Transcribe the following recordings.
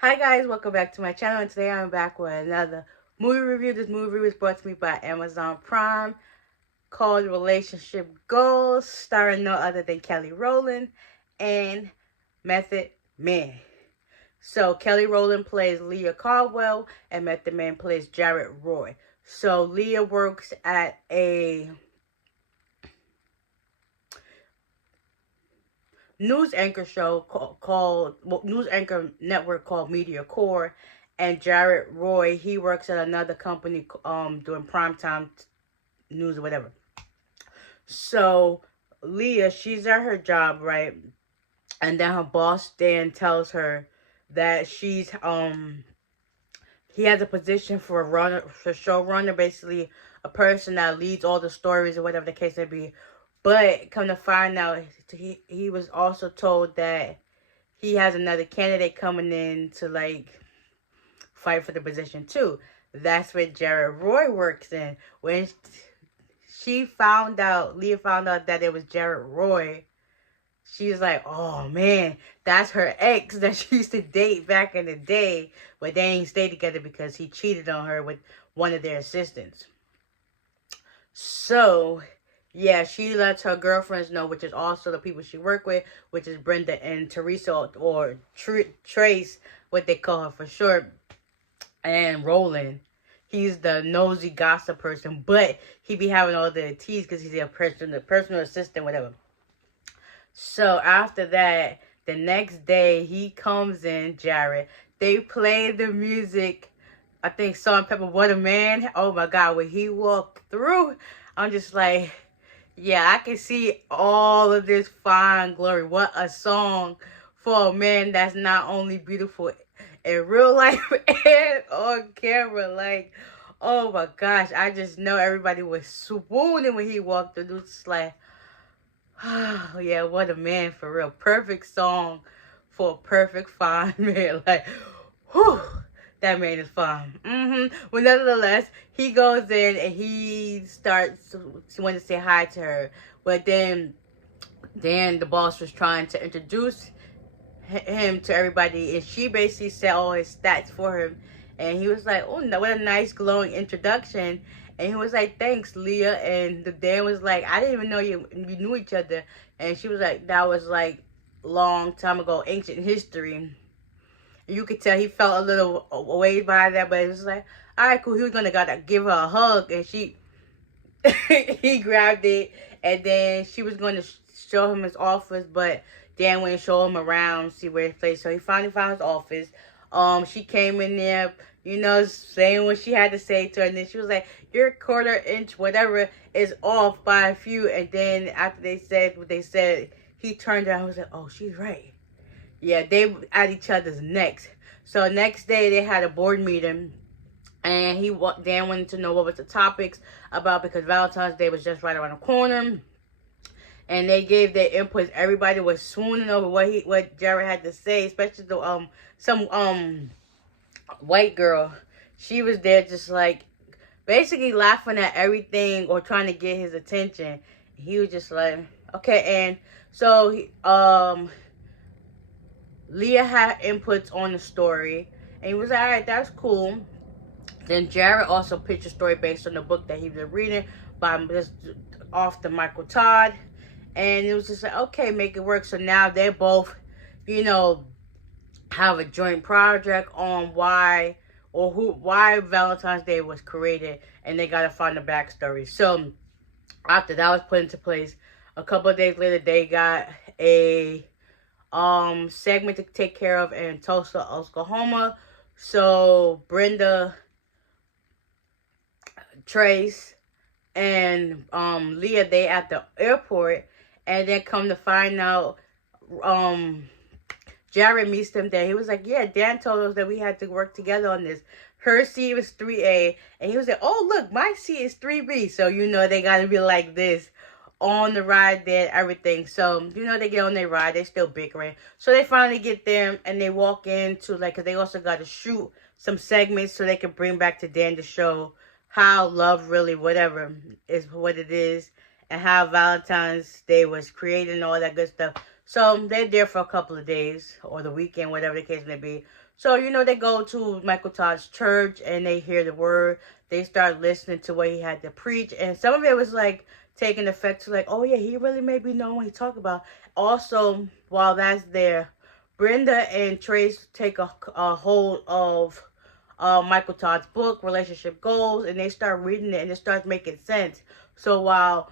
Hi guys, welcome back to my channel, and today I'm back with another movie review. This movie was brought to me by Amazon Prime, called Relationship Goals, starring no other than Kelly Rowland and Method Man. So Kelly Rowland plays Leah Caldwell and Method Man plays Jared Roy. So Leah works at a news anchor show news anchor network called Media Core, and Jared Roy, he works at another company doing primetime news or whatever. So Leah, she's at her job, right? And then her boss Dan tells her that he has a position for a runner, for showrunner, basically a person that leads all the stories or whatever the case may be. But come to find out, he was also told that he has another candidate coming in to like fight for the position too. That's where Jared Roy works in. When Leah found out that it was Jared Roy, she's like, oh man, that's her ex that she used to date back in the day, but they ain't stay together because he cheated on her with one of their assistants. So, yeah, she lets her girlfriends know, which is also the people she worked with, which is Brenda and Teresa, or Trace, what they call her for short, and Roland. He's the nosy gossip person, but he be having all the teas because he's a personal assistant, whatever. So after that, the next day he comes in, Jared. They play the music. I think Salt and Pepper, What a Man. Oh my God, when he walked through, I'm just like, yeah, I can see all of this fine glory. What a song for a man that's not only beautiful in real life and on camera. Like, oh my gosh, I just know everybody was swooning when he walked through. It's like, oh yeah, what a man for real. Perfect song for a perfect fine man. Like, whew, that man is fine. Well, nonetheless, he goes in and he starts to want to say hi to her. But then the boss was trying to introduce him to everybody, and she basically said all his stats for him, and he was like, oh no, what a nice glowing introduction. And he was like, thanks, Leah. And the Dan was like, I didn't even know you knew each other. And she was like, that was like long time ago, ancient history. And you could tell he felt a little away by that, but it was like, all right, cool. He was gotta give her a hug, and he grabbed it, and then she was going to show him his office, but Dan wouldn't show him around, see where his place. So he finally found his office. She came in there, saying what she had to say to her, and then she was like, "Your quarter inch, whatever, is off by a few." And then after they said what they said, he turned around and was like, "Oh, she's right." Yeah, they were at each other's necks. So next day they had a board meeting, and Dan wanted to know what was the topics about, because Valentine's Day was just right around the corner. And they gave their inputs. Everybody was swooning over what Jared had to say, especially the some white girl. She was there just like basically laughing at everything or trying to get his attention. He was just like, okay. And so Leah had inputs on the story, and he was like, all right, that's cool. Then Jared also pitched a story based on the book that he was reading by this author Michael Todd. And it was just like, okay, make it work. So now they're both, you know, have a joint project on why Valentine's Day was created, and they gotta find the backstory. So after that was put into place, a couple of days later they got a segment to take care of in Tulsa, Oklahoma. So Brenda, Trace, and Leah, they at the airport, and then come to find out, Jared meets them there. He was like, yeah, Dan told us that we had to work together on this. Her seat was 3A, and he was like, oh look, my seat is 3B. So they gotta be like this on the ride there, everything. So they get on their ride, they still bickering. So they finally get there, and they walk into, like, because they also got to shoot some segments so they can bring back to Dan to show how love really, whatever, is what it is, and how Valentine's Day was created and all that good stuff. So they're there for a couple of days or the weekend, whatever the case may be. So, they go to Michael Todd's church and they hear the word. They start listening to what he had to preach. And some of it was like taking effect to like, oh yeah, he really made me know what he talked about. Also, while that's there, Brenda and Trace take a hold of Michael Todd's book, Relationship Goals, and they start reading it and it starts making sense. So while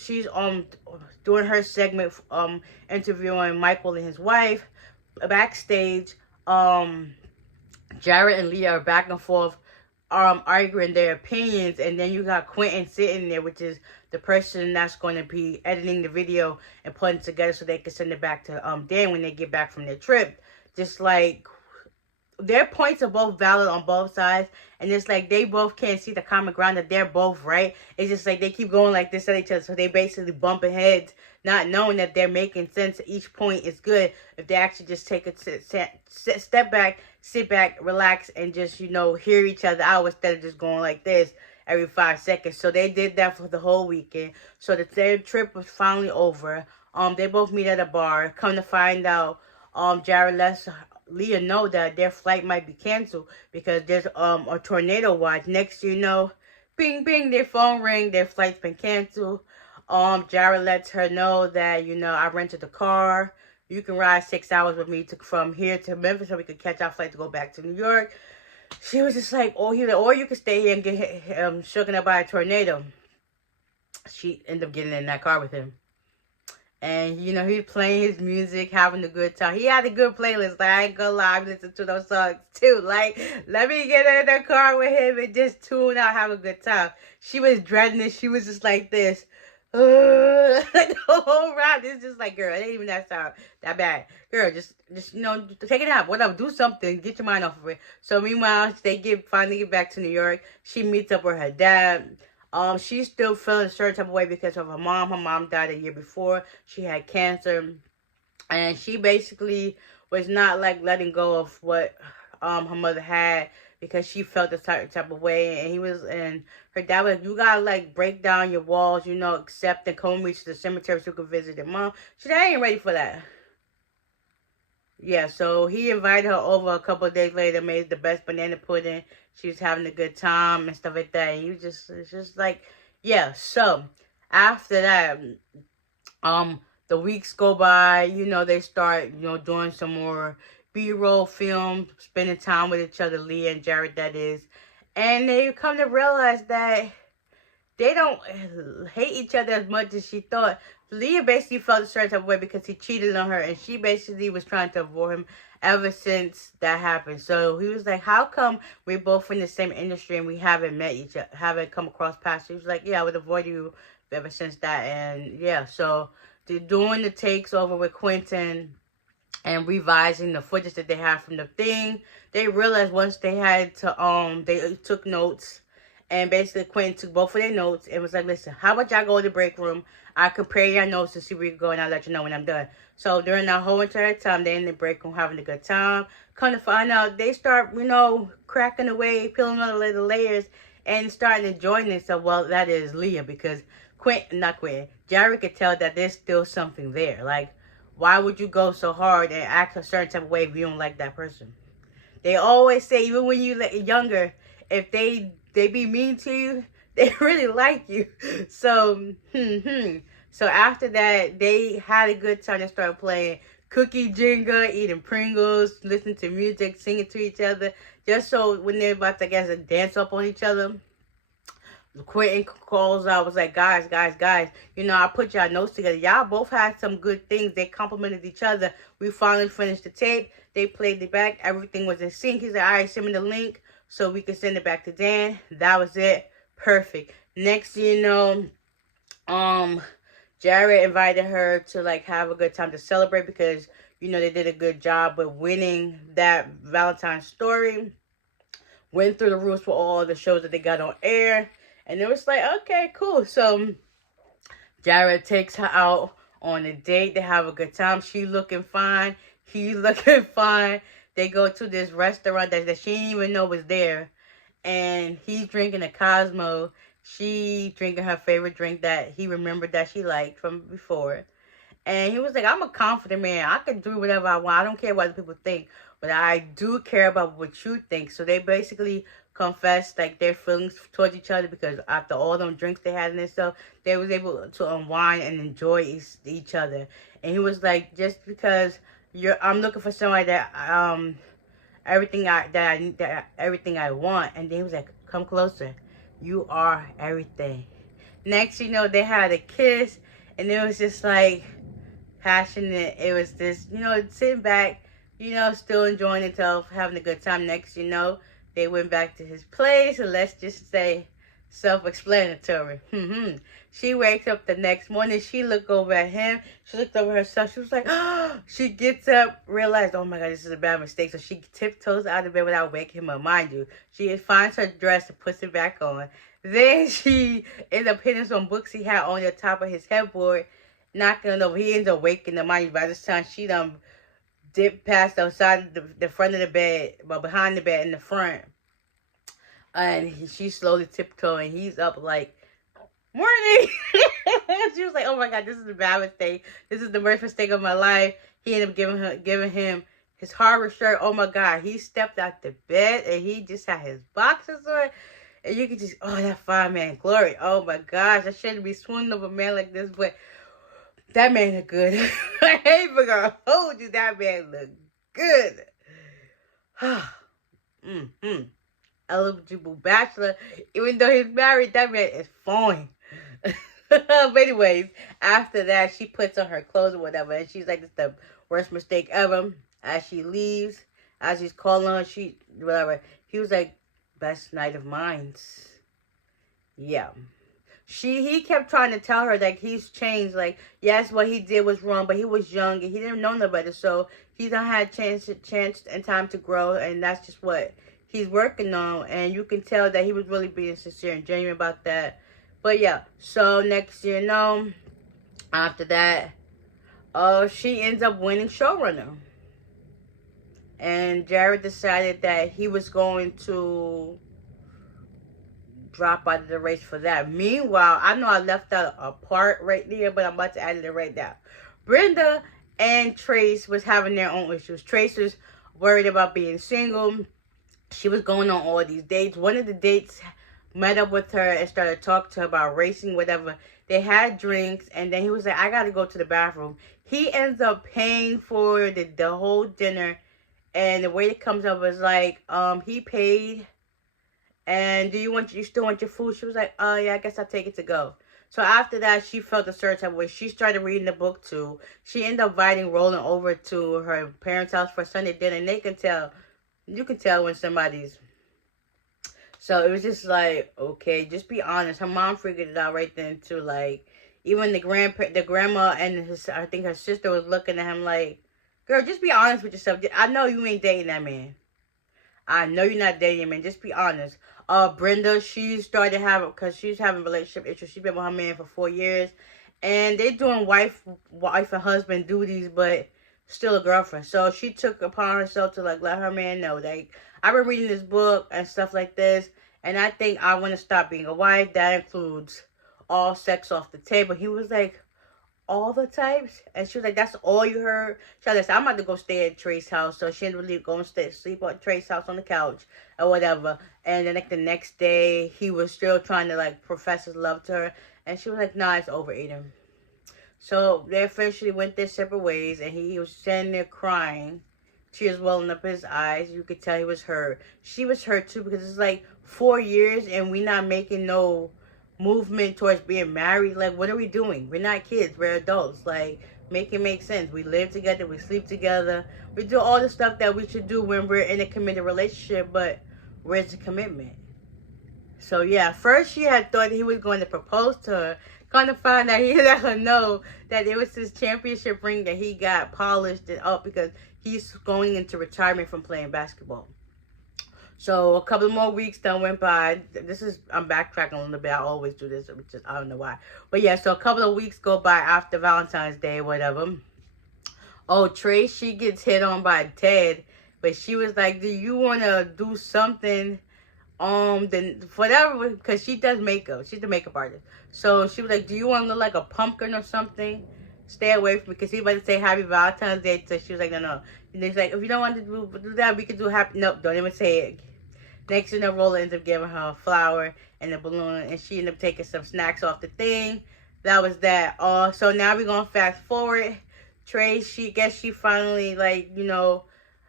she's doing her segment interviewing Michael and his wife, backstage, Jared and Leah are back and forth arguing their opinions, and then you got Quentin sitting there, which is the person that's going to be editing the video and putting it together so they can send it back to Dan when they get back from their trip. Just like their points are both valid on both sides, and it's like they both can't see the common ground that they're both right. It's just like they keep going like this at each other, so they basically bumping heads, not knowing that they're making sense. Each point is good if they actually just take a step back, sit back, relax, and just hear each other out instead of just going like this every 5 seconds. So they did that for the whole weekend. So their trip was finally over. They both meet at a bar. Come to find out, Jared lets Leah know that their flight might be canceled because there's a tornado watch. Next you know, bing bing, their phone ring, their flight's been canceled. Jared lets her know that, I rented a car. You can ride 6 hours with me from here to Memphis so we could catch our flight to go back to New York. She was just like, or you can stay here and get shaken up by a tornado. She ended up getting in that car with him. And, he's playing his music, having a good time. He had a good playlist. Like, I ain't gonna lie, I listened to those songs, too. Like, let me get in the car with him and just tune out, have a good time. She was dreading it. She was just like this. Like, the whole ride. It's just like, girl, it ain't even that bad. Girl, just take it out. Whatever. Do something. Get your mind off of it. So, meanwhile, they finally get back to New York. She meets up with her dad. She's still feeling a certain type of way because of her mom. Her mom died a year before. She had cancer. And she basically was not, like, letting go of what her mother had because she felt a certain type of way. And her dad was like, you gotta, like, break down your walls, accept and come with me to the cemetery so you can visit your mom. She said, I ain't ready for that. Yeah, so he invited her over a couple of days later, made the best banana pudding. She was having a good time and stuff like that. And it's just like, yeah. So after that, the weeks go by. They start, doing some more B-roll film, spending time with each other, Leah and Jared, that is. And they come to realize that they don't hate each other as much as she thought. Leah basically felt a certain type of way because he cheated on her, and she basically was trying to avoid him ever since that happened. So he was like, how come we're both in the same industry and we haven't met each other, haven't come across past? She was like, yeah, I would avoid you ever since that. And yeah, so they're doing the takes over with Quentin and revising the footage that they had from the thing. They realized once they had to, they took notes. And basically, Quentin took both of their notes and was like, listen, how about y'all go to the break room? I compare your notes to see where you go, and I'll let you know when I'm done. So during that whole entire time, they're in the break room having a good time. Come to find out, they start, cracking away, peeling all the layers, and starting enjoying themselves. Well, that is Leah, because Jared could tell that there's still something there. Like, why would you go so hard and act a certain type of way if you don't like that person? They always say, even when you're younger, if they be mean to you, they really like you. So, So after that, they had a good time. They started playing Cookie Jenga, eating Pringles, listening to music, singing to each other. Just so when they're about to, dance up on each other, Quentin calls out, was like, guys, I put y'all notes together. Y'all both had some good things. They complimented each other. We finally finished the tape. They played it back. Everything was in sync. He said, all right, send me the link so we can send it back to Dan. That was it. Perfect. Next thing you know, Jared invited her to, like, have a good time to celebrate because, they did a good job with winning that Valentine's story. Went through the rules for all the shows that they got on air. And it was like, okay, cool. So Jared takes her out on a date. They have a good time. She looking fine. He's looking fine. They go to this restaurant that she didn't even know was there. And he's drinking a Cosmo. She drinking her favorite drink that he remembered that she liked from before. And he was like, I'm a confident man. I can do whatever I want. I don't care what other people think. But I do care about what you think. So they basically confessed like their feelings towards each other because after all them drinks they had and stuff, they was able to unwind and enjoy each other. And he was like, just because I'm looking for somebody that everything I want. And then he was like, come closer. You are everything. Next, they had a kiss, and it was just like passionate. It was just, sitting back, still enjoying themselves, having a good time. Next, they went back to his place, and let's just say self-explanatory. She wakes up the next morning. She looked over at him. She looked over herself. She was like, oh, she gets up, realized, oh my God, this is a bad mistake. So she tiptoes out of bed without waking him up. Mind you, she finds her dress and puts it back on. Then she ends up hitting some books he had on the top of his headboard, knocking it over. He ends up waking up. Mind you, by this time, she done dipped past outside the front of the bed, but behind the bed in the front. And she's slowly tiptoeing. He's up like, morning. She was like, oh my God, this is a bad mistake. This is the worst mistake of my life. He ended up giving him his Harvard shirt. Oh my God, he stepped out the bed and he just had his boxers on. And you could just, oh, that fine man, glory. Oh my gosh, I shouldn't be swooning over a man like this, but that man look good. I ain't even gonna hold you. That man look good. Eligible bachelor. Even though he's married, that man is fine. But anyways, after that, she puts on her clothes or whatever, and she's like, it's the worst mistake ever. As she leaves, as he's calling her, whatever. He was like, best night of mine. Yeah. He kept trying to tell her that he's changed. Like, yes, what he did was wrong, but he was young and he didn't know no better. So he's not had chance and time to grow, and that's just what he's working on. And you can tell that he was really being sincere and genuine about that. But yeah, so next after that, she ends up winning showrunner. And Jared decided that he was going to drop out of the race for that. Meanwhile, I know I left out a part right there, but I'm about to add it right now. Brenda and Trace was having their own issues. Trace was worried about being single. She was going on all these dates. One of the dates met up with her and started talking to her about racing, whatever. They had drinks, and then he was like, I got to go to the bathroom. He ends up paying for the whole dinner, and the way it comes up was like, he paid, and do you still want your food? She was like, oh, yeah, I guess I'll take it to go. So after that, she felt a certain type of way. She started reading the book, too. She ended up inviting Roland over to her parents' house for Sunday dinner, and you can tell when somebody's. So it was just like, okay, just be honest. Her mom figured it out right then, too. Like, even the grandma and I think her sister was looking at him like, girl, just be honest with yourself. I know you ain't dating that man. I know you're not dating him, man. Just be honest. Brenda, she started having, because she's having relationship issues. She's been with her man for 4 years. And they doing wife and husband duties, but still a girlfriend. So she took upon herself to, like, let her man know, like, I've been reading this book and stuff like this, and I think I want to stop being a wife. That includes all sex off the table. He was like, all the types? And she was like, that's all you heard? She was like, I'm about to go stay at Trace's house. So she ended up going to sleep at Trace's house on the couch or whatever. And then like the next day, he was still trying to like profess his love to her. And she was like, nah, it's over, Aiden. So they officially went their separate ways, and he was standing there crying. Tears welling up his eyes. You could tell he was hurt. She was hurt too, because it's like 4 years and we not making no movement towards being married. Like, what are we doing? We're not kids. We're adults. Like, make it make sense. We live together. We sleep together. We do all the stuff that we should do when we're in a committed relationship, but where's the commitment? So yeah, first she had thought he was going to propose to her. Kind of find out he let her know that it was his championship ring that he got polished and up because he's going into retirement from playing basketball. So a couple more weeks done went by. I'm backtracking a little bit. I always do this, I don't know why. But yeah, so a couple of weeks go by after Valentine's Day, whatever. Oh, Trace, she gets hit on by Ted, but she was like, do you want to do something? Then whatever, because she does makeup. She's the makeup artist. So she was like, do you want to look like a pumpkin or something? stay away from me, because he about to say Happy Valentine's Day. So she was like, no, no. And he's like, if you don't want to do that, we can do happy. Nope, don't even say it. Next thing, Roller ends up giving her a flower and a balloon, and she ended up taking some snacks off the thing. That was that. So now we're gonna fast forward. Trey, she finally, like, you know,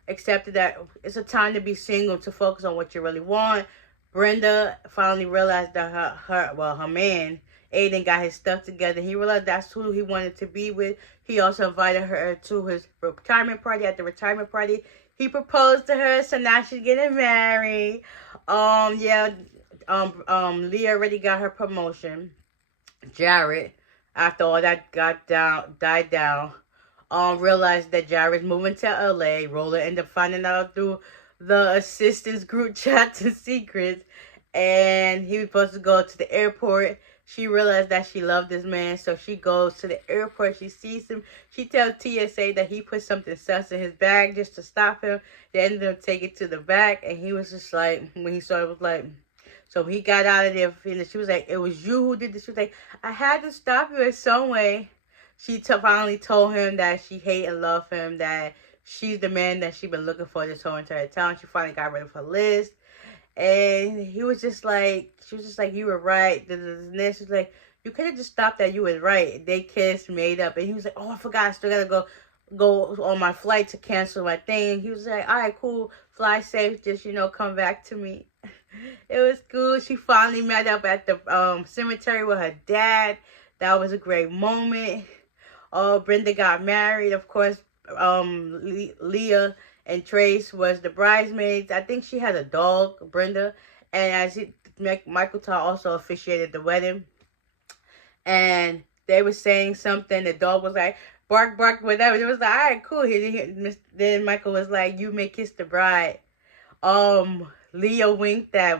accepted that it's a time to be single, to focus on what you really want. Brenda finally realized that her man, Aiden, got his stuff together. He realized that's who he wanted to be with. He also invited her to his retirement party. At the retirement party, he proposed to her, so now she's getting married. Yeah, Leah already got her promotion. Jared, after all that died down, realized that Jared's moving to LA. Roller ended up finding out through the assistants group chats and secrets, and he was supposed to go to the airport. She realized that she loved this man, so she goes to the airport. She sees him. She tells TSA that he put something sus in his bag just to stop him. They ended up taking it to the back, and he was just like, when he saw it, was like, so he got out of there. And she was like, it was you who did this. She was like, I had to stop you in some way. She finally told him that she hate and love him, that she's the man that she's been looking for this whole entire time. She finally got rid of her list. And he was just like, she was just like, you were right. She was like, you could have just stopped that. You was right. They kissed, made up. And he was like, oh, I forgot. I still got to go on my flight to cancel my thing. He was like, all right, cool. Fly safe. Just, you know, come back to me. It was cool. She finally met up at the cemetery with her dad. That was a great moment. Brenda got married. Of course, Leah and Trace was the bridesmaids. I think she had a dog, Brenda. And Michael Todd also officiated the wedding. And they were saying something. The dog was like, bark, bark, whatever. It was like, all right, cool. Then Michael was like, you may kiss the bride. Leah winked at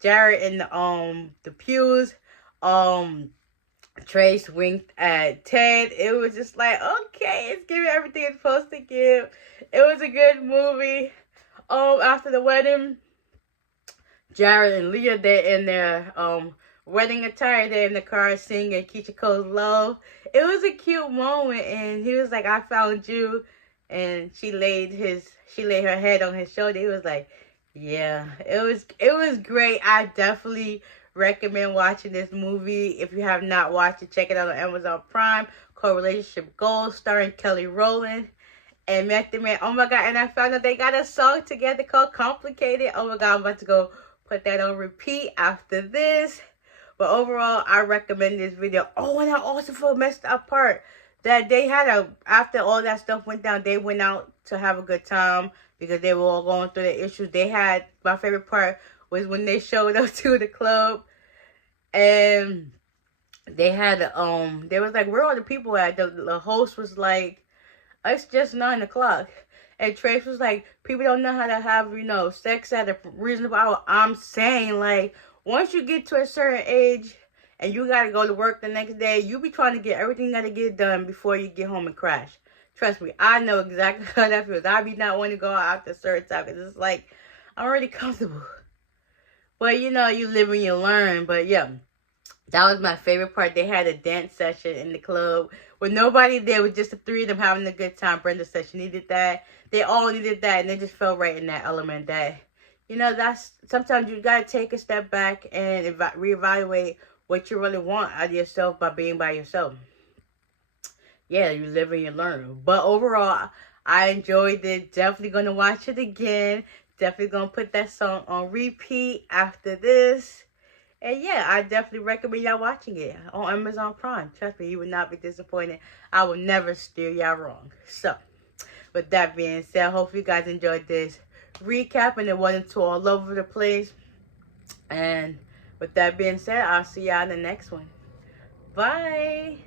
Jared in the pews. Trace winked at Ted. It was just like, okay, it's giving everything it's supposed to give. It was a good movie. After the wedding, Jared and Leah, they're in their wedding attire. They're in the car singing Keisha Cole's Love. It was a cute moment, and he was like, I found you. And she laid her head on his shoulder. He was like, yeah, it was great. I definitely recommend watching this movie. If you have not watched it, check it out on Amazon Prime, called Relationship Goals, starring Kelly Rowland and Method Man. Oh my god, and I found out they got a song together called Complicated. Oh my god, I'm about to go put that on repeat after this. But overall, I recommend this video. Oh, and I also feel messed up part that they had after all that stuff went down, they went out to have a good time because they were all going through the issues. They had, my favorite part was when they showed up to the club, and they had they was like, where are the people at? The host was like, it's just 9 o'clock. And Trace was like, people don't know how to have, you know, sex at a reasonable hour. I'm saying, like, once you get to a certain age and you got to go to work the next day, you be trying to get everything you got to get done before you get home and crash. Trust me, I know exactly how that feels. I be not wanting to go out after a certain time because it's like, I'm already comfortable. But, you know, you live and you learn. But, yeah, that was my favorite part. They had a dance session in the club with nobody there. With just the three of them having a good time. Brenda said she needed that. They all needed that. And they just felt right in that element that, you know, that's sometimes you got to take a step back and reevaluate what you really want out of yourself by being by yourself. Yeah, you live and you learn. But overall, I enjoyed it. Definitely going to watch it again. Definitely going to put that song on repeat after this. And yeah, I definitely recommend y'all watching it on Amazon Prime. Trust me, you will not be disappointed. I will never steer y'all wrong. So, with that being said, hope you guys enjoyed this recap and it wasn't too all over the place. And with that being said, I'll see y'all in the next one. Bye.